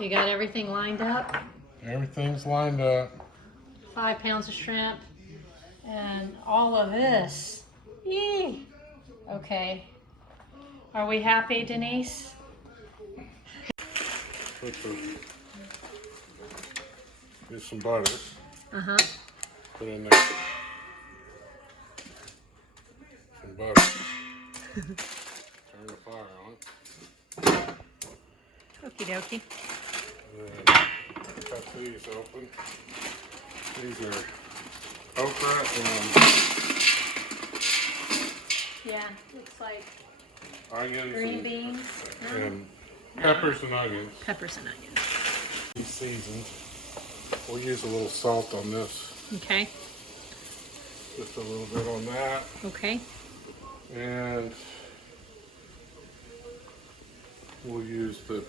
You got everything lined up? Everything's lined up. 5 pounds of shrimp and all of this. Yee. Okay. Are we happy, Denise? Get some butter. Uh-huh. Put in there. Some butter. Turn the fire on. Okie dokie. And cut these open. These are okra and Yeah, looks like onions green beans. and peppers and onions. Peppers and onions. These seasoned. We'll use a little salt on this. Okay. Just a little bit on that. Okay. And we'll use the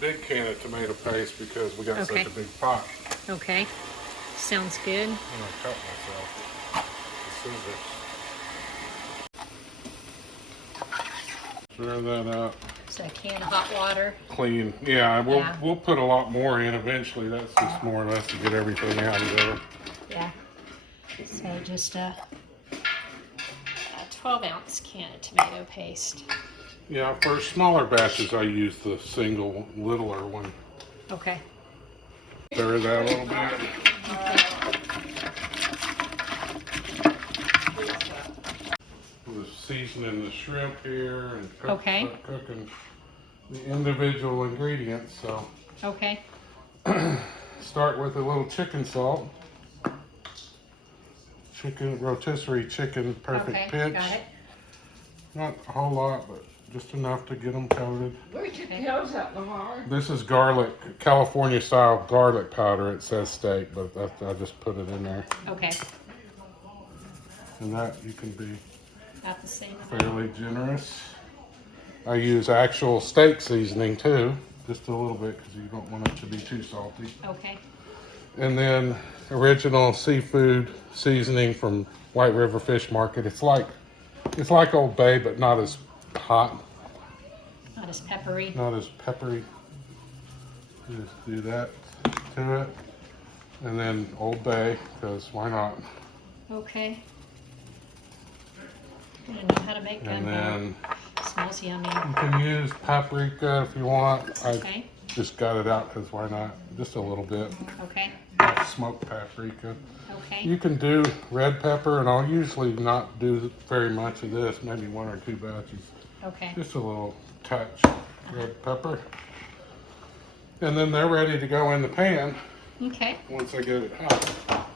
big can of tomato paste because we got Okay. such a big pot. Okay. Sounds good. I'm gonna cut myself. The scissors. Stir that up. So a can of hot water. Clean. Yeah, we'll put a lot more in eventually. That's just more or less to get everything out of there. Yeah. So just a 12-ounce can of tomato paste. Yeah, for smaller batches, I use the single littler one. Okay. Stir that a little bit. We're seasoning the shrimp here and cooking the individual ingredients. So Okay. start with a little chicken salt. Rotisserie chicken, perfect pitch. Got it. Not a whole lot, but just enough to get them coated. Where'd you pills at, Lamar? This is garlic, California style garlic powder. It says steak, but I just put it in there. Okay. And that you can be About the same amount. fairly generous. I use actual steak seasoning too, just a little bit because you don't want it to be too salty. Okay. And then original seafood seasoning from White River Fish Market. It's like Old Bay, but not as hot, Not as peppery. not as peppery. Just do that to it. And then Old Bay, because why not? Okay. I don't know how to make And gumbo. then Smells yummy. you can use paprika if you want. I Okay. just got it out because why not? Just a little bit. Okay. Smoked paprika. Okay. You can do red pepper, and I'll usually not do very much of this, maybe 1 or 2 batches. Okay. Just a little touch red pepper. And then they're ready to go in the pan Okay. once I get it hot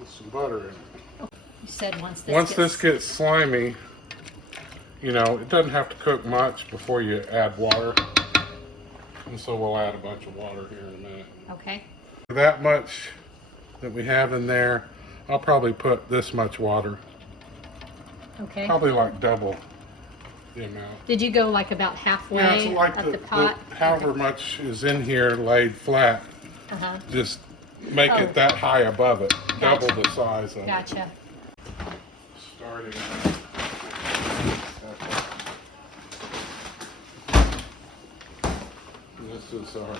with some butter in it. You said once this Once gets... this gets slimy, you know, it doesn't have to cook much before you add water. And so we'll add a bunch of water here in a minute. Okay. That much that we have in there, I'll probably put this much water. Okay. Probably like double the amount. Did you go like about halfway Yeah, it's like up the pot? however much is in here laid flat, Uh-huh. just make Oh. it that high above it, Gotcha. double the size of it. Gotcha. Starting. This is our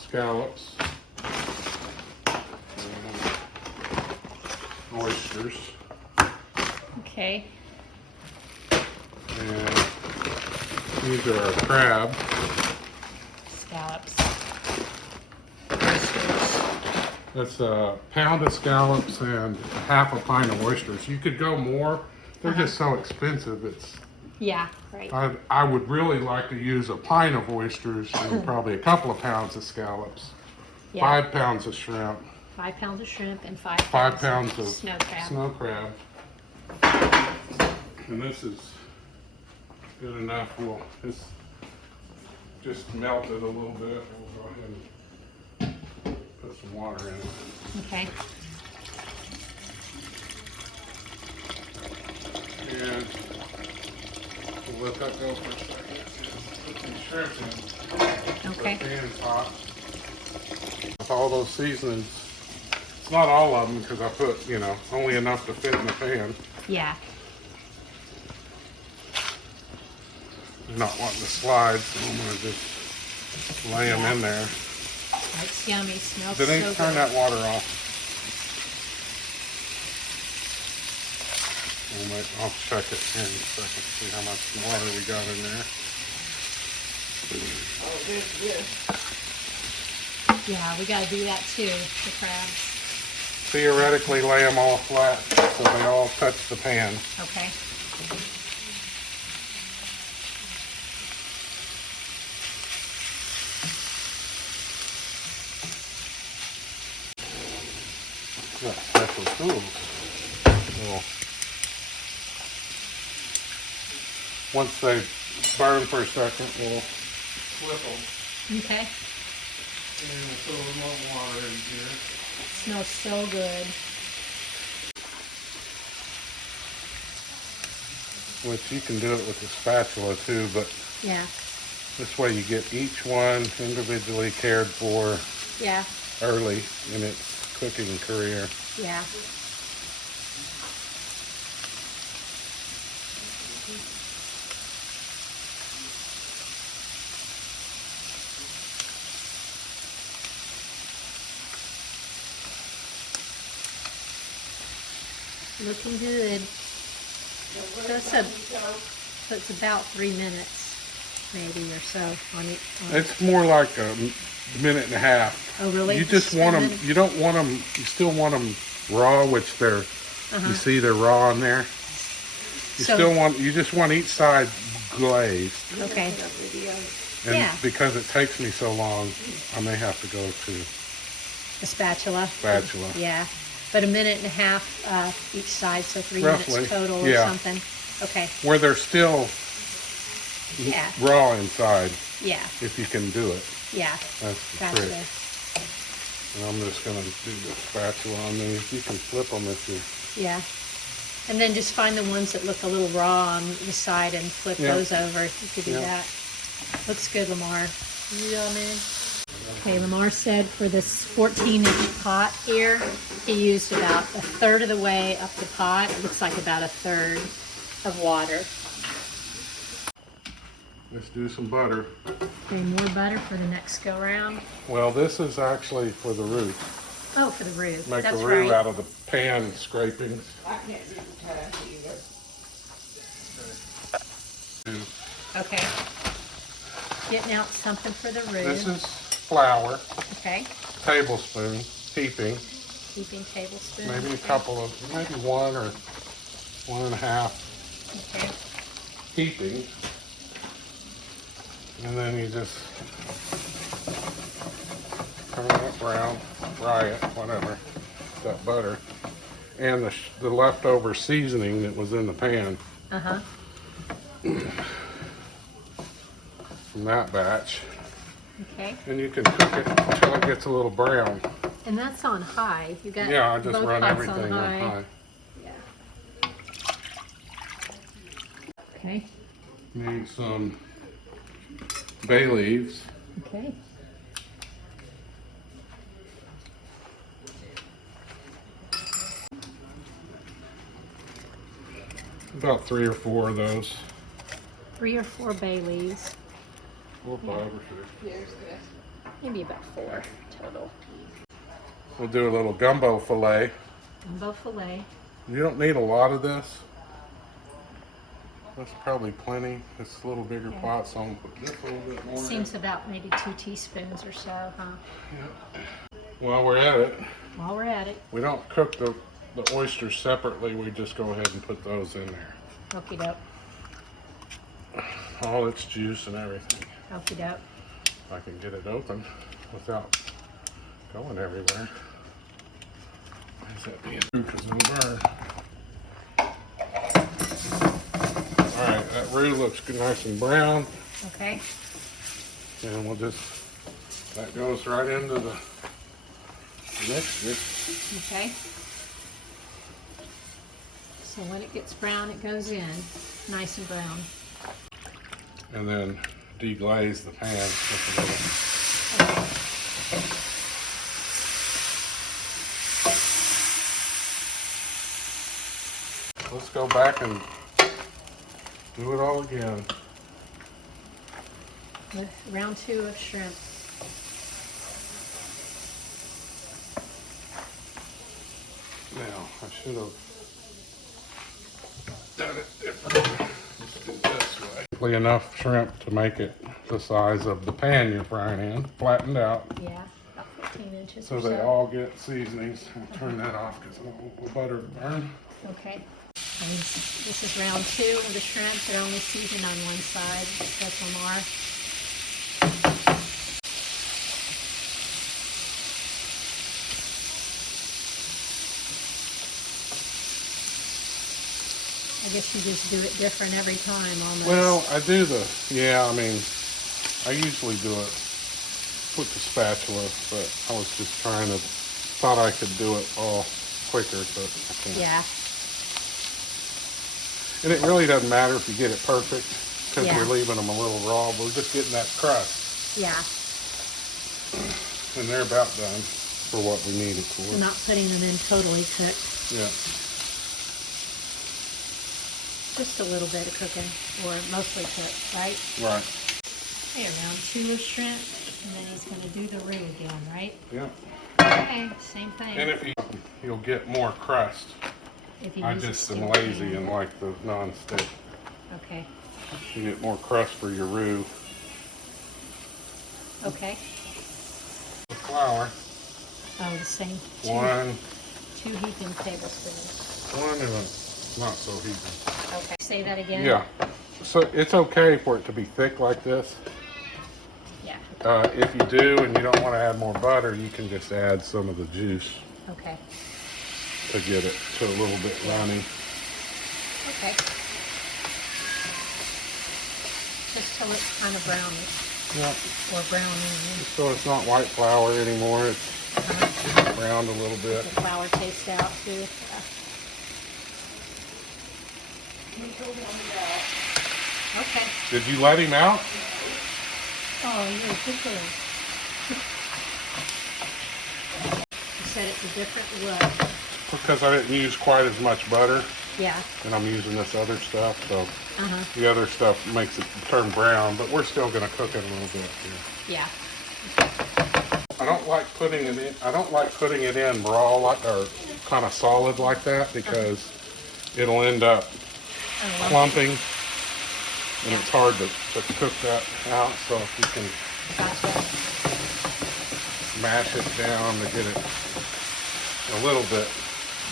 scallops and oysters. Okay. And these are our crab. Scallops. Oysters. That's a pound of scallops and half a pint of oysters. You could go more. They're just so expensive. Yeah, right. I would really like to use a pint of oysters and probably a couple of pounds of scallops. Yeah. 5 pounds of shrimp. 5 pounds of shrimp and 5 5 pounds of snow crab. snow crab. And this is good enough. We'll just melt it a little bit. We'll go ahead and put some water in it. Okay. And we'll let that go for a second. Put some shrimp in. Okay. The pan's hot. With all those seasonings, it's not all of them because I put, you know, only enough to fit in the pan. Yeah. not wanting to slide, so I'm gonna just lay them in there. That's yummy. Smells Denise, so turn good. that water off. I'll check it here in a second, see how much water we got in there. Oh, good. Yeah, we got to do that too, the crabs. Theoretically, lay them all flat so they all touch the pan. Okay. Got special tools. Well, once they burn for a second, we'll flip them. Okay. And we'll throw a little water in here. Smells so good. Which you can do it with a spatula too, but Yeah. this way you get each one individually cared for Yeah. early in its cooking career. Yeah. Looking good. So it's about 3 minutes, maybe, or so on it. It's more like a minute and a half. Oh, really? You just want them, you don't want them, you still want them raw, which they're, you see they're raw in there. You So- still want, you just want each side glazed. Okay. And Yeah. because it takes me so long, I may have to go to A spatula. spatula. Yeah. But a minute and a half each side, so 3 Roughly, minutes total or yeah. something. Okay. Where they're still Yeah. raw inside, Yeah. if you can do it. Yeah. That's the Gotcha. trick. And I'm just going to do the spatula on these. You can flip them if you... Yeah. And then just find the ones that look a little raw on the side and flip Yeah. those over. You could do Yeah. that. Looks good, Lamar. You all man. Okay, Lamar said for this 14-inch pot here, he used about a third of the way up the pot. It looks like about a third of water. Let's do some butter. Okay, more butter for the next go round. Well, this is actually for the roux. Oh, for the roux. Make That's a roux right. out of the pan scrapings. I can't do the task either. Okay. Getting out something for the roux. This is flour, Okay. tablespoon, heaping, Heaping tablespoon. maybe a okay. couple of, maybe one or 1.5 Okay. heaping. And then you just turn it around, fry it, whatever, that butter. And the leftover seasoning that was in the pan Uh-huh. from that batch. Okay. And you can cook it until it gets a little brown. And that's on high. You got Yeah, I just both run pots everything on high. Yeah. Okay. Need some bay leaves. Okay. About 3 or 4 of those. 3 or 4 bay leaves. 4 or 5 or 6. There's this. Maybe about 4 total. We'll do a little gumbo fillet. Gumbo fillet. You don't need a lot of this. That's probably plenty. It's a little bigger Yeah. pot, so I'm gonna put just a little bit more. Seems about maybe 2 teaspoons or so, huh? Yeah. While we're at it, While we're at it. we don't cook the oysters separately. We just go ahead and put those in there. Okie doke. All its juice and everything. Okie doke. If I can get it open without going everywhere. Why is that being true? Because it'll burn. Alright, that roux looks good, nice and brown. Okay. And we'll just, that goes right into the mixture. Okay. So when it gets brown, it goes in. Nice and brown. And then deglaze the pan with a little. Let's go back and do it all again. with round 2 of shrimp. Now, I should have done it differently. Let's do it this way. Enough shrimp to make it the size of the pan you're frying in, flattened out, Yeah, about 15 inches so or they so. all get seasonings. I'll turn that off because I don't want the butter to burn. Okay. And this is round 2 of the shrimp. They're only seasoned on one side, says Lamar. I guess you just do it different every time almost. Well, I do I mean, I usually do it with the spatula, but I was just thought I could do it all quicker, but I can't. Yeah. And it really doesn't matter if you get it perfect, because Yeah. we're leaving them a little raw. We're just getting that crust, Yeah. and they're about done for what we need it for. We're not putting them in totally cooked. Yeah. Just a little bit of cooking, or mostly cooked, right? Right. Okay, round 2 of shrimp, and then he's going to do the roux again, right? Yeah. Okay, same thing. And if you'll get more crust. If you I use a just am steel lazy pan. and like the non-stick. Okay. You get more crust for your roux. Okay. The flour. Oh, the same. One 2 heaping tablespoons. and not so heaping. Okay. Say that again? Yeah. So it's okay for it to be thick like this. Yeah. If you do and you don't want to add more butter, you can just add some of the juice Okay. to get it to a little bit runny. Okay. Just till it's kind of brownish, Yeah. or browning. So it's not white flour anymore. It's browned a little bit. The flour taste out too. Okay. Did you let him out? Oh, you're good girl. You said it's a different look. Because I didn't use quite as much butter, Yeah. and I'm using this other stuff, so Uh-huh. the other stuff makes it turn brown, but we're still going to cook it a little bit here. Yeah. I don't like putting it in. I don't like putting it in raw or kind of solid like that, because it'll end up clumping, and it's hard to cook that out. So if you can Gotcha. mash it down to get it a little bit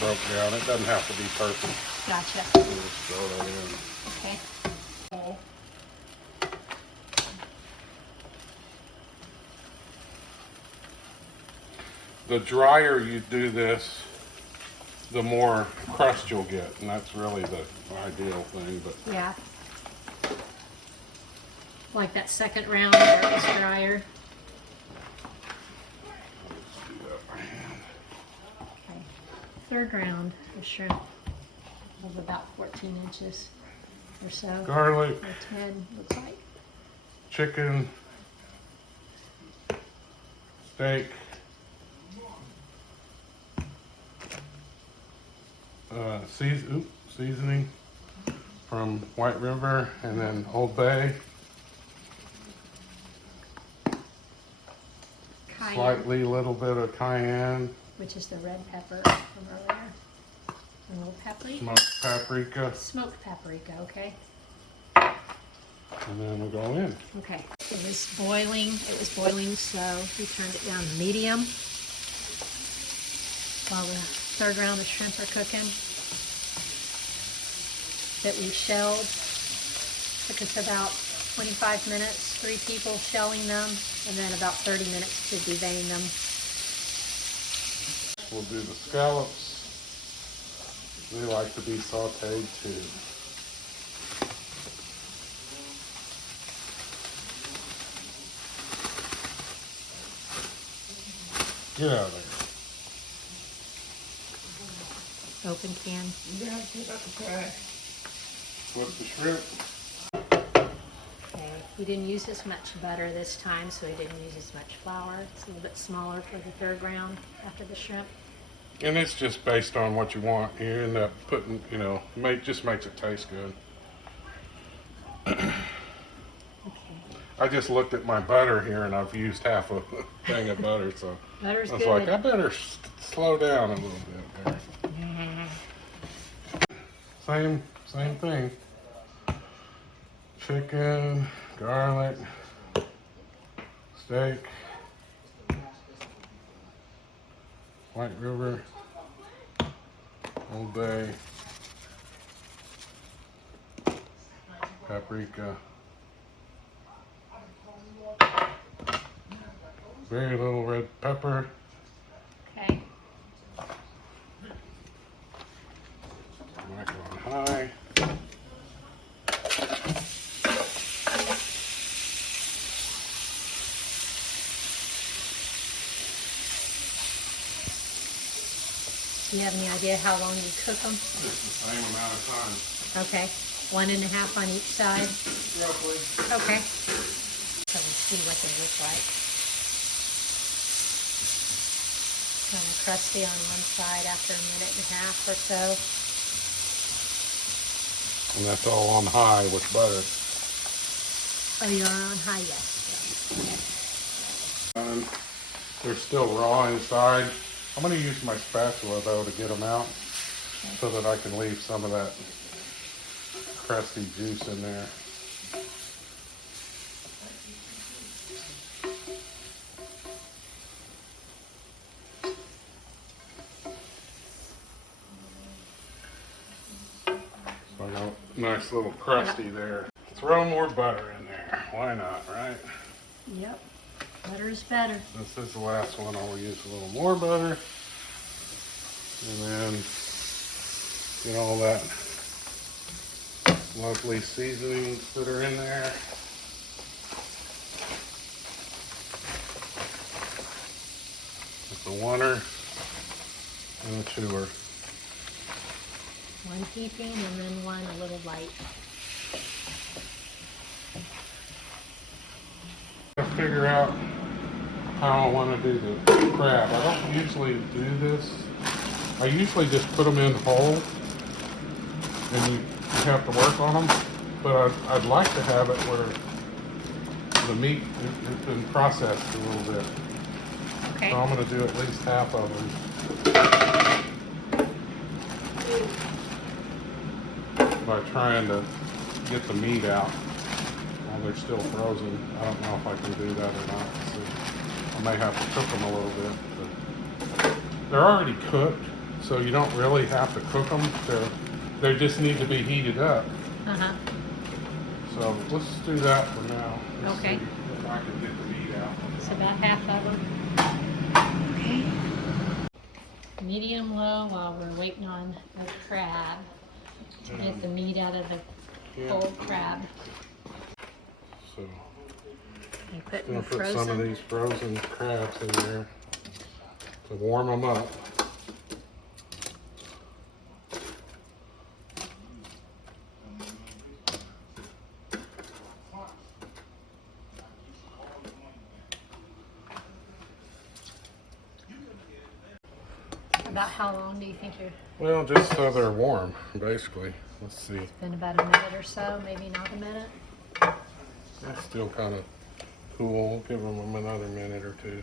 broke down, it doesn't have to be perfect. Gotcha. Just throw that in. Okay. Okay. The drier you do this, the more crust you'll get, and that's really the ideal thing. But Yeah. Like that second round where it was drier. let's do that by hand. Okay. Third round of shrimp of about 14 inches or so. Garlic, Or 10, looks like. chicken, steak, seasoning from White River, and then Old Bay, Cayenne, slightly little bit of cayenne, which is the red pepper from earlier. A little paprika. smoked paprika, Smoked paprika, okay. and then we'll go in. Okay. It was boiling, so we turned it down to medium while the third round of shrimp are cooking that we shelled. Took us about 25 minutes, 3 people shelling them, and then about 30 minutes to devein them. We'll do the scallops. They like to be sauteed too. Get out of there. Open can. You gotta pick up the trash. What's the shrimp? Okay. We didn't use as much butter this time, so we didn't use as much flour. It's a little bit smaller for the third round after the shrimp. And it's just based on what you want. You end up putting, just makes it taste good. Okay. I just looked at my butter here and I've used half a thing of butter, so Butter's I was good. like, I better slow down a little bit there. Same thing. Chicken, garlic, steak, White River, Old Bay, paprika, very little red pepper, Okay. might go on high. Do you have any idea how long you cook them? Just the same amount of time, Okay. 1.5 on each side. roughly. Okay. So we see what they look like. Kind of crusty on one side after 1.5 minutes or so. And that's all on high with butter. Oh, you're on high yet? And they're still raw inside. I'm going to use my spatula though to get them out so that I can leave some of that crusty juice in there. So I got a nice little crusty there. Throw more butter in there. Why not, right? Yep. Butter is better. This is the last one. I'll use a little more butter. And then get all that lovely seasonings that are in there. With the oneer and the chewer. One heaping and then one a little light. I figure out how I want to do the crab. I don't usually do this. I usually just put them in whole and you have to work on them. But I'd like to have it where the meat has been processed a little bit. Okay. So I'm going to do at least half of them. By trying to get the meat out while they're still frozen. I don't know if I can do that or not. So I may have to cook them a little bit. But they're already cooked, so you don't really have to cook them. They just need to be heated up. Uh-huh. So let's do that for now. Let's Okay. see if I can get the meat out. It's about half of them. Okay. Medium low while we're waiting on the crab to get the meat out of the whole crab. So You put I'm in gonna put some of frozen. these frozen crabs in there to warm them up. About how long do you think you're? Well, just so they're warm, basically. Let's see. Been about a minute or so, maybe not a minute. They're still kind of cool. We'll give them another minute or two.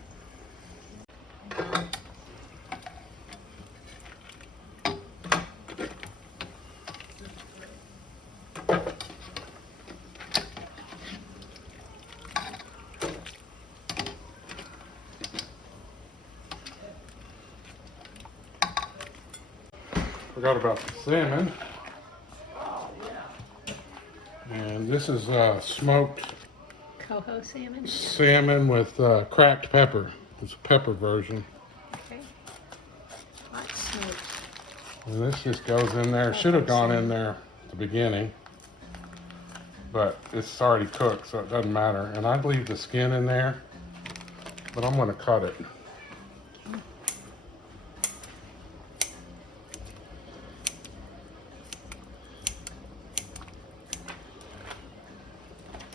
Forgot about the salmon. And this is smoked Coho salmon. salmon with cracked pepper. It's a pepper version. Okay. Hot smoked. And this just goes in there. Should have gone in there at the beginning. But it's already cooked, so it doesn't matter. And I'd leave the skin in there. But I'm going to cut it.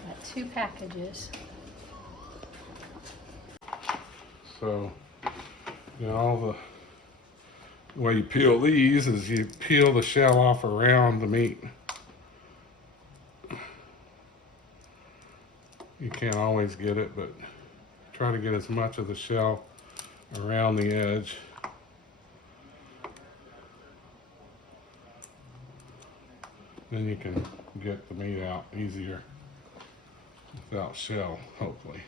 Got 2 packages. So, you know, the way you peel these is you peel the shell off around the meat. You can't always get it, but try to get as much of the shell around the edge. Then you can get the meat out easier without shell, hopefully.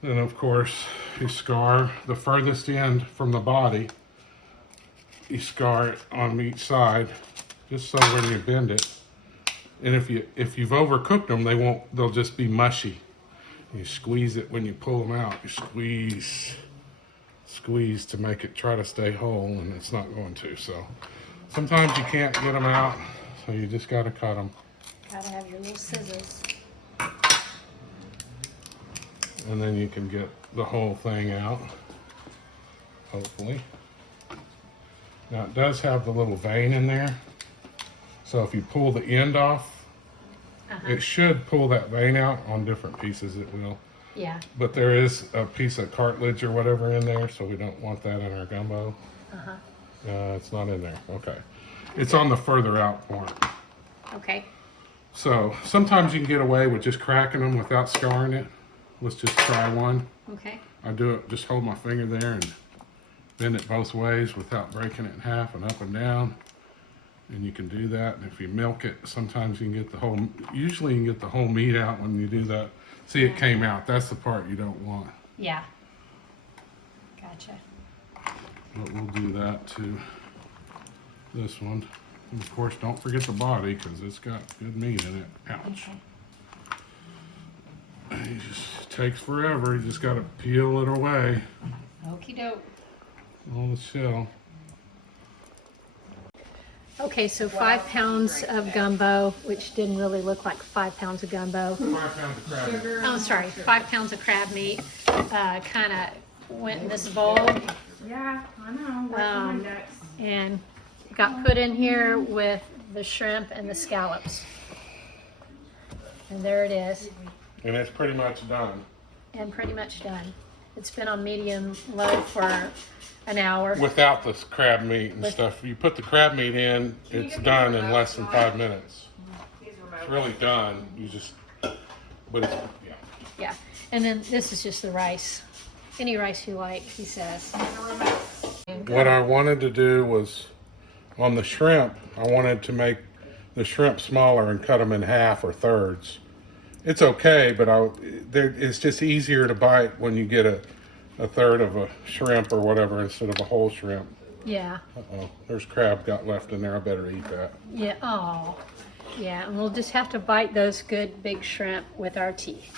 Then of course you scar the furthest end from the body. You scar it on each side, just so when you bend it, and if you've overcooked them, they'll just be mushy. You squeeze it when you pull them out. You squeeze to make it try to stay whole, and it's not going to. So sometimes you can't get them out, so you just got to cut them. Gotta have your little scissors. And then you can get the whole thing out, hopefully. Now it does have the little vein in there, so if you pull the end off, it should pull that vein out. On different pieces it will. Yeah. But there is a piece of cartilage or whatever in there, so we don't want that in our gumbo. It's not in there. Okay. It's on the further out part. Okay. So sometimes you can get away with just cracking them without scarring it. Let's just try one. Okay. I do it, just hold my finger there and bend it both ways without breaking it in half and up and down. And you can do that. And if you milk it, sometimes you can get the whole, usually you can get the whole meat out when you do that. See, it came out. That's the part you don't want. Yeah. Gotcha. But we'll do that to this one. And of course, don't forget the body because it's got good meat in it. Ouch. Okay. It just takes forever. You just got to peel it away. Okie doke. All the shell. Okay, so 5 pounds of gumbo, which didn't really look like 5 pounds of gumbo. 5 pounds of crab. Oh, sorry, 5 pounds of crab meat. Kind of went in this bowl Yeah, I know. and got put in here with the shrimp and the scallops. And there it is, And it's pretty much done. and pretty much done. It's been on medium low for an hour. Without the crab meat and stuff. You put the crab meat in, it's done in less than 5 minutes. It's really done. You just, but it's, yeah. Yeah, and then this is just the rice. Any rice you like, he says. What I wanted to do was, on the shrimp, I wanted to make the shrimp smaller and cut them in half or thirds. It's okay, but it's just easier to bite when you get a third of a shrimp or whatever instead of a whole shrimp. Yeah. Uh-oh, there's crab got left in there. I better eat that. Yeah, oh. Yeah, and we'll just have to bite those good big shrimp with our teeth.